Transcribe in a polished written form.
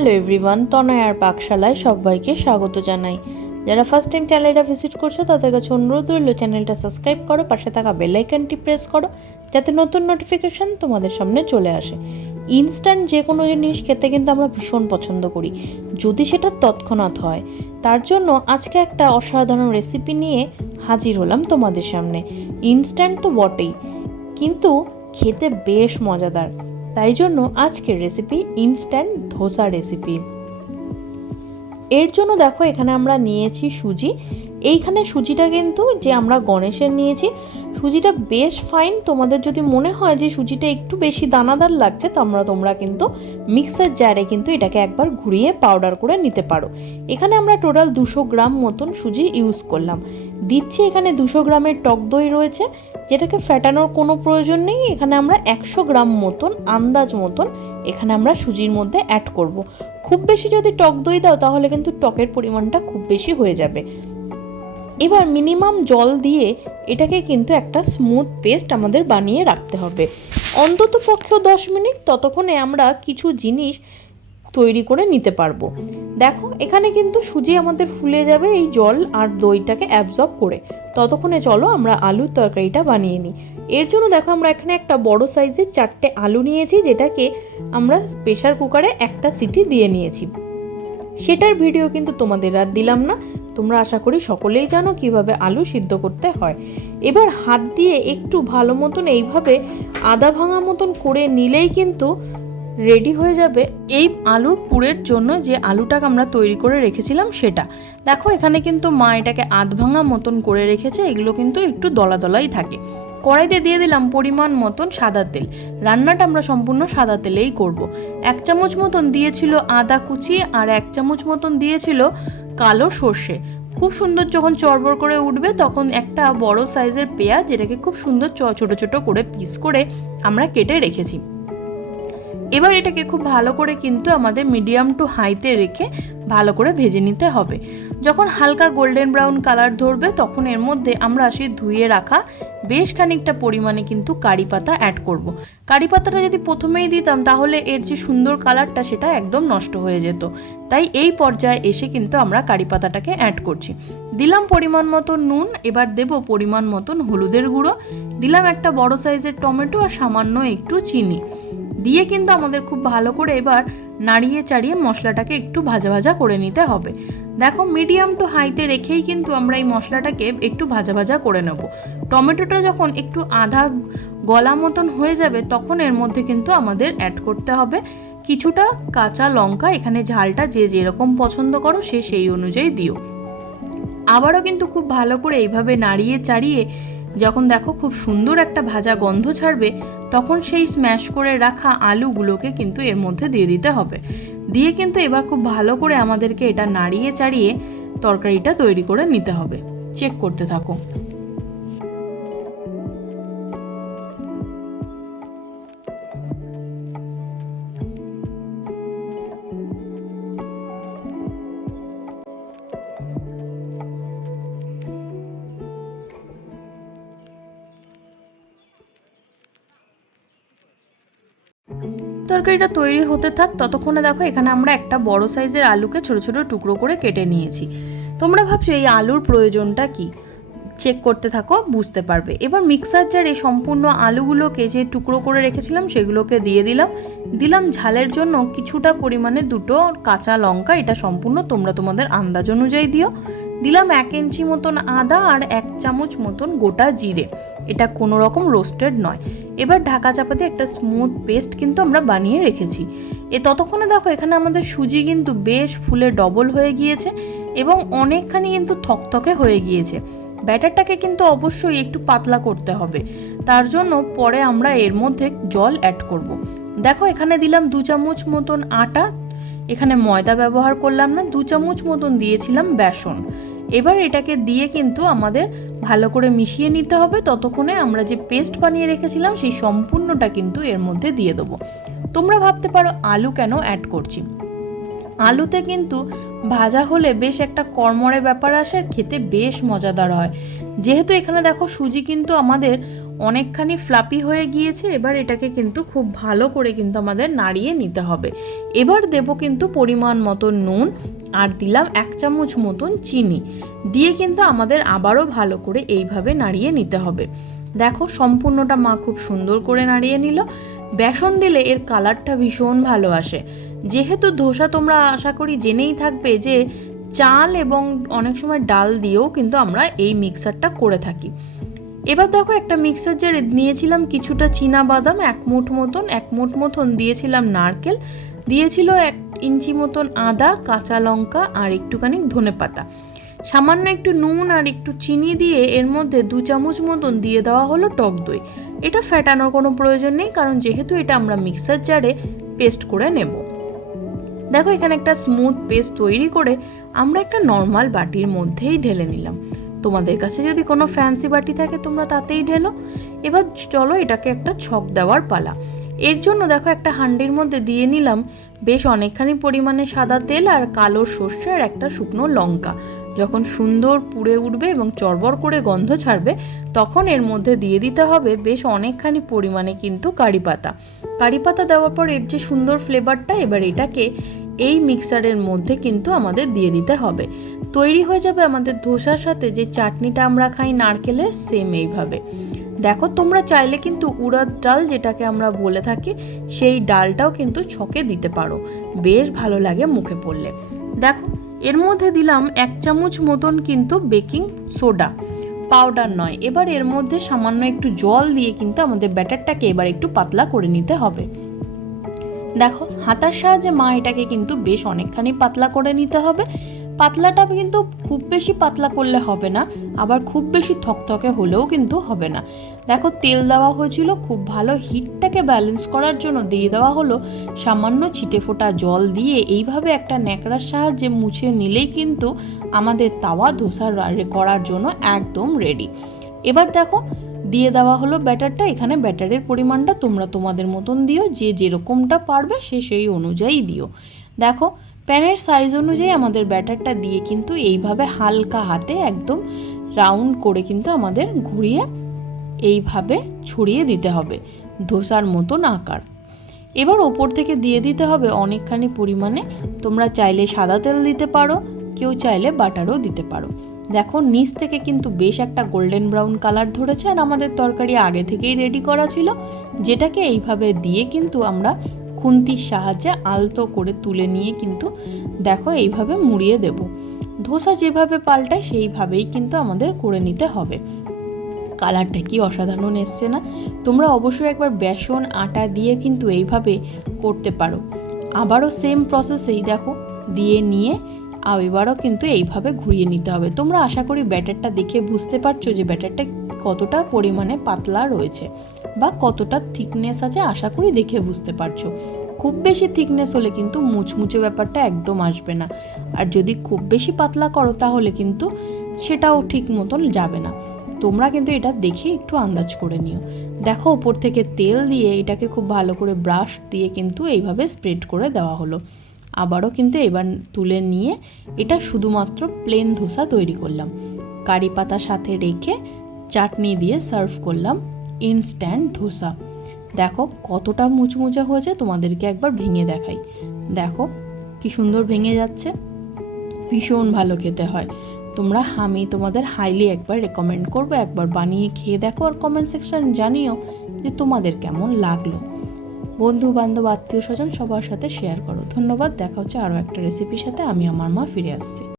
Hello everyone, তনয়ার পাকশালায় সবাইকে স্বাগত জানাই। যারা ফার্স্ট টাইম চ্যানেলটা ভিজিট করছো তাদের কাছে অনুরোধ রইল চ্যানেলটা সাবস্ক্রাইব করো, পাশে থাকা বেল আইকনটি প্রেস করো যাতে নতুন নোটিফিকেশন তোমাদের সামনে চলে আসে। ইনস্ট্যান্ট যে কোনো জিনিস খেতে কিন্তু আমরা ভীষণ পছন্দ করি, যদি সেটা তৎক্ষণাৎ হয়। তার জন্য আজকে একটা অসাধারণ রেসিপি নিয়ে হাজির হলাম তোমাদের সামনে। ইনস্ট্যান্ট তো বটেই, কিন্তু খেতে বেশ মজাদার। তাই জন্য আজকের রেসিপি ইনস্ট্যান্ট ধোসা রেসিপি। এর জন্য দেখো এখানে আমরা নিয়েছি সুজি। এইখানে সুজিটা কিন্তু যে আমরা গণেশের নিয়েছি, সুজিটা বেশ ফাইন। তোমাদের যদি মনে হয় যে সুজিটা একটু বেশি দানাদার লাগছে, তোমরা কিন্তু মিক্সার জারে কিন্তু এটাকে একবার ঘুরিয়ে পাউডার করে নিতে পারো। এখানে আমরা টোটাল 200 গ্রাম মতন সুজি ইউজ করলাম। দিচ্ছি এখানে 200 গ্রামের টক দই রয়েছে, যেটাকে ফেটানোর কোনো প্রয়োজন নেই। এখানে আমরা 100 গ্রাম মতন আন্দাজ মতন এখানে আমরা সুজির মধ্যে অ্যাড করব। খুব বেশি যদি টক দই দাও তাহলে কিন্তু টকের পরিমাণটা খুব বেশি হয়ে যাবে। এবার মিনিমাম জল দিয়ে এটাকে কিন্তু একটা স্মুথ পেস্ট আমাদের বানিয়ে রাখতে হবে, অন্তত পক্ষেও 10 মিনিট। ততক্ষণে আমরা কিছু জিনিস তৈরি করে নিতে পারবো। দেখো এখানে কিন্তু সুজি আমাদের ফুলে যাবে এই জল আর দইটাকে অ্যাবজর্ব করে। ততক্ষণে চলো আমরা আলুর তরকারিটা বানিয়ে নিই। এর জন্য দেখো আমরা এখানে একটা বড় সাইজের 4টে আলু নিয়েছি, যেটাকে আমরা প্রেসার কুকারে একটা সিটি দিয়ে নিয়েছি। সেটার ভিডিও কিন্তু তোমাদের আর দিলাম না, তোমরা আশা করি সকলেই জানো কিভাবে আলু সিদ্ধ করতে হয়। এবার হাত দিয়ে একটু ভালো মতন এইভাবে আদা ভাঙা মতন করে নিলেই কিন্তু রেডি হয়ে যাবে এই আলুর পুরের জন্য যে আলুটাকে আমরা তৈরি করে রেখেছিলাম সেটা। দেখো এখানে কিন্তু মা এটাকে আধ ভাঙা মতন করে রেখেছে, এগুলো কিন্তু একটু দলা দলাই থাকে। কড়াইতে দিয়ে দিলাম পরিমাণ মতন সাদা তেল। রান্নাটা আমরা সম্পূর্ণ সাদা তেলেই করব। 1 চামচ মতন দিয়েছিল আদা কুচি আর 1 চামচ মতন দিয়েছিল কালো সর্ষে। খুব সুন্দর যখন চড়বড় করে উঠবে তখন একটা বড় সাইজের পেঁয়াজ, যেটাকে খুব সুন্দর ছোট ছোট করে পিস করে আমরা কেটে রেখেছি। এবার এটাকে খুব ভালো করে কিন্তু আমাদের মিডিয়াম টু হাইতে রেখে ভালো করে ভেজে নিতে হবে। যখন হালকা গোল্ডেন ব্রাউন কালার ধরবে তখন এর মধ্যে আমরা সেই ধুয়ে রাখা বেশ খানিকটা পরিমাণে কিন্তু কারি পাতা অ্যাড করব। কারি পাতাটা যদি প্রথমেই দিতাম তাহলে এর যে সুন্দর কালারটা সেটা একদম নষ্ট হয়ে যেত। তাই এই পর্যায়ে এসে কিন্তু আমরা কারি পাতাটাকে অ্যাড করছি। দিলাম পরিমাণ মতো নুন, এবার দেব পরিমাণ মতন হলুদের গুঁড়ো, দিলাম একটা বড় সাইজের টমেটো আর সামান্য একটু চিনি দিয়ে কিন্তু আমাদের খুব ভালো করে এবার নাড়িয়ে চাড়িয়ে মশলাটাকে একটু ভাজা ভাজা করে নিতে হবে। দেখো মিডিয়াম টু হাইতে রেখেই কিন্তু আমরা এই মশলাটাকে একটু ভাজা ভাজা করে নেব। টমেটোটা যখন একটু আধা গলা মতন হয়ে যাবে তখন এর মধ্যে কিন্তু আমাদের অ্যাড করতে হবে কিছুটা কাঁচা লঙ্কা। এখানে ঝালটা যে যেরকম পছন্দ করো সে সেই অনুযায়ী দিও। আবারও কিন্তু খুব ভালো করে এইভাবে নাড়িয়ে চাড়িয়ে যখন দেখো খুব সুন্দর একটা ভাজা গন্ধ ছাড়বে তখন সেই স্ম্যাশ করে রাখা আলুগুলোকে কিন্তু এর মধ্যে দিয়ে দিতে হবে। দিয়ে কিন্তু এবার খুব ভালো করে আমাদেরকে এটা নাড়িয়ে চাড়িয়ে তরকারিটা তৈরি করে নিতে হবে। চেক করতে থাকো। তরকারিটা তৈরি হতে থাক, ততক্ষণে দেখো এখানে আমরা একটা বড় সাইজের আলুকে ছোট ছোট টুকরো করে কেটে নিয়েছি। তোমরা ভাবছো এই আলুর প্রয়োজনটা কি, চেক করতে থাকো বুঝতে পারবে। এবার মিক্সার জারে সম্পূর্ণ আলুগুলোকে যে টুকরো করে রেখেছিলাম সেগুলোকে দিয়ে দিলাম ঝালের জন্য কিছুটা পরিমাণে 2টো কাঁচা লঙ্কা, এটা সম্পূর্ণ তোমরা তোমাদের আন্দাজ অনুযায়ী দিও। দিলাম 1 ইঞ্চি মতন আদা আর 1 চামচ মতন গোটা জিরে, এটা কোনো রকম রোস্টেড নয়। এবার ঢাকা চাপা দিয়ে একটা স্মুথ পেস্ট কিন্তু আমরা বানিয়ে রেখেছি। ততক্ষণে দেখো এখানে আমাদের সুজি কিন্তু বেশ ফুলে ডবল হয়ে গিয়েছে এবং অনেকখানি কিন্তু থকথকে হয়ে গিয়েছে। ব্যাটারটাকে কিন্তু অবশ্যই একটু পাতলা করতে হবে, তার জন্য পরে আমরা এর মধ্যে জল অ্যাড করব। দেখো এখানে দিলাম 2 চামচ মতন আটা, এখানে ময়দা ব্যবহার করলাম না, 2 চামচ মতন দিয়েছিলাম বেসন। এবার এটাকে দিয়ে কিন্তু আমাদের ভালো করে মিশিয়ে নিতে হবে। ততক্ষণে আমরা যে পেস্ট বানিয়ে রেখেছিলাম সেই সম্পূর্ণটা কিন্তু এর মধ্যে দিয়ে দেবো। তোমরা ভাবতে পারো আলু কেন অ্যাড করছি, আলুতে কিন্তু ভাজা হলে বেশ একটা কড়মড়ে ব্যাপার আসে আর খেতে বেশ মজাদার হয়। যেহেতু এখানে দেখো সুজি কিন্তু আমাদের অনেকখানি ফ্লাপি হয়ে গিয়েছে। এবার এটাকে কিন্তু খুব ভালো করে কিন্তু আমাদের নাড়িয়ে নিতে হবে। এবার দেব কিন্তু পরিমাণ মতো নুন, আর দিলাম 1 চামচ মতন চিনি দিয়ে কিন্তু আমাদের আবারও ভালো করে এইভাবে নাড়িয়ে নিতে হবে। দেখো সম্পূর্ণটা মা খুব সুন্দর করে নাড়িয়ে নিল। বেসন দিলে এর কালারটা ভীষণ ভালো আসে। যেহেতু ধোসা তোমরা আশা করি জেনেই থাকবে যে চাল এবং অনেক সময় ডাল দিয়েও কিন্তু আমরা এই মিক্সারটা করে থাকি। এবার দেখো একটা মিক্সার জারে নিয়েছিলাম কিছুটা চীনা বাদাম 1 মুঠ মতন দিয়েছিলাম নারকেল, দিয়েছিল 1 ইঞ্চি মতন আদা, কাঁচা লঙ্কা আর একটুখানি ধনেপাতা, সামান্য একটু নুন আর একটু চিনি দিয়ে এর মধ্যে 2 চামচ মতন দিয়ে দেওয়া হলো টক দই। এটা ফেটানোর কোনো প্রয়োজন নেই, কারণ যেহেতু এটা আমরা মিক্সার জারে পেস্ট করে নেব। দেখো এখানে একটা স্মুথ পেস্ট তৈরি করে আমরা একটা নর্মাল বাটির মধ্যেই ঢেলে নিলাম। তোমাদের কাছে যদি কোনো ফ্যান্সি বাটি থাকে তোমরা তাতেই ঢেলো। এবার চলো এটাকে একটা ছক দেওয়ার পালা। এর জন্য দেখো একটা হাঁডির মধ্যে দিয়ে নিলাম বেশ অনেকখানি পরিমাণে সাদা তেল আর কালো সর্ষে আর একটা শুকনো লঙ্কা। যখন সুন্দর পুড়ে উঠবে এবং চড়বড় করে গন্ধ ছাড়বে তখন এর মধ্যে দিয়ে দিতে হবে বেশ অনেকখানি পরিমাণে কিন্তু কারি পাতা। কারি পাতা দেওয়ার পর এর যে সুন্দর ফ্লেভারটা, এবার এটাকে এই মিক্সারের মধ্যে কিন্তু আমাদের দিয়ে দিতে হবে। তৈরি হয়ে যাবে আমাদের ধোসার সাথে যে চাটনিটা আমরা খাই নারকেলের, সেম এইভাবে। দেখো তোমরা চাইলে কিন্তু উড়দ ডাল যেটাকে আমরা বলে থাকি সেই ডালটাও কিন্তু ছকে দিতে পারো, বেশ ভালো লাগে মুখে পড়লে। দেখো এর মধ্যে দিলাম 1 চামচ মতন কিন্তু বেকিং সোডা, পাউডার নয়। এবার এর মধ্যে সামান্য একটু জল দিয়ে কিন্তু আমাদের ব্যাটারটাকে এবার একটু পাতলা করে নিতে হবে। দেখো হাতার সাহায্যে মা এটাকে কিন্তু বেশ অনেকখানি পাতলা করে নিতে হবে। পাতলাটা কিন্তু খুব বেশি পাতলা করলে হবে না, আবার খুব বেশি থকথকে হলেও কিন্তু হবে না। দেখো তেল দেওয়া হয়েছিল, খুব ভালো হিটটাকে ব্যালেন্স করার জন্য দিয়ে দেওয়া হলো সামান্য ছিটে ফোটা জল দিয়ে এইভাবে একটা ন্যাকড়ার সাহায্যে মুছে নিলেই কিন্তু আমাদের তাওয়া ধোসা করার জন্য একদম রেডি। এবার দেখো দিয়ে দেওয়া হলো ব্যাটারটা। এখানে ব্যাটারের পরিমাণটা তোমরা তোমাদের মতন দিও, যে যেরকমটা পারবে সে সেই অনুযায়ী দিও। দেখো প্যানের সাইজ অনুযায়ী আমাদের ব্যাটারটা দিয়ে কিন্তু এইভাবে হালকা হাতে একদম রাউন্ড করে কিন্তু আমাদের ঘুরিয়ে এইভাবে ছড়িয়ে দিতে হবে ধোসার মতন আকার। এবার ওপর থেকে দিয়ে দিতে হবে অনেকখানি পরিমাণে, তোমরা চাইলে সাদা তেল দিতে পারো, কেউ চাইলে বাটারও দিতে পারো। দেখো নিচ থেকে কিন্তু বেশ একটা গোল্ডেন ব্রাউন কালার ধরেছে, আর আমাদের তরকারি আগে থেকেই রেডি করা ছিল, যেটাকে এইভাবে দিয়ে কিন্তু আমরা খুন্তির সাহায্যে আলতো করে তুলে নিয়ে কিন্তু দেখো এইভাবে মুড়িয়ে দেব। ধোসা যেভাবে পাল্টায় সেইভাবেই কিন্তু আমাদের করে নিতে হবে। কালারটা কি অসাধারণ এসছে না? তোমরা অবশ্যই একবার বেসন আটা দিয়ে কিন্তু এইভাবে করতে পারো। আবারও সেম প্রসেসেই দেখো দিয়ে নিয়ে এবারও কিন্তু এইভাবে ঘুরিয়ে নিতে হবে। তোমরা আশা করি ব্যাটারটা দেখে বুঝতে পারছো যে ব্যাটারটা কতটা পরিমাণে পাতলা রয়েছে বা কতটা থিকনেস আছে, আশা করি দেখে বুঝতে পারছো। খুব বেশি থিকনেস হলে কিন্তু মুচমুচে ব্যাপারটা একদম আসবে না, আর যদি খুব বেশি পাতলা করো তাহলে কিন্তু সেটাও ঠিক মতন যাবে না। তোমরা কিন্তু এটা দেখে একটু আন্দাজ করে নিও। দেখো উপর থেকে তেল দিয়ে এটাকে খুব ভালো করে ব্রাশ দিয়ে কিন্তু এইভাবে স্প্রেড করে দেওয়া হলো। আবারও কিন্তু এবার তুলে নিয়ে এটা শুধুমাত্র প্লেন ধোসা তৈরি করলাম। কারি পাতা সাথে রেখে চাটনি দিয়ে সার্ভ করলাম ইনস্ট্যান্ট ধোসা। দেখো কতটা মুচমুচে হয়েছে, তোমাদেরকে একবার ভেঙে দেখাই। দেখো কি সুন্দর ভেঙে যাচ্ছে, ভীষণ ভালো খেতে হয়। আমি তোমাদের হাইলি একবার রেকমেন্ড করবো, একবার বানিয়ে খেয়ে দেখো আর কমেন্ট সেকশন জানিও যে তোমাদের কেমন লাগলো। বন্ধু বান্ধব আত্মীয় স্বজন সবার সাথে শেয়ার করো। ধন্যবাদ, দেখা হচ্ছে আরও একটা রেসিপির সাথে। আমি আমার মা ফিরে আসছি।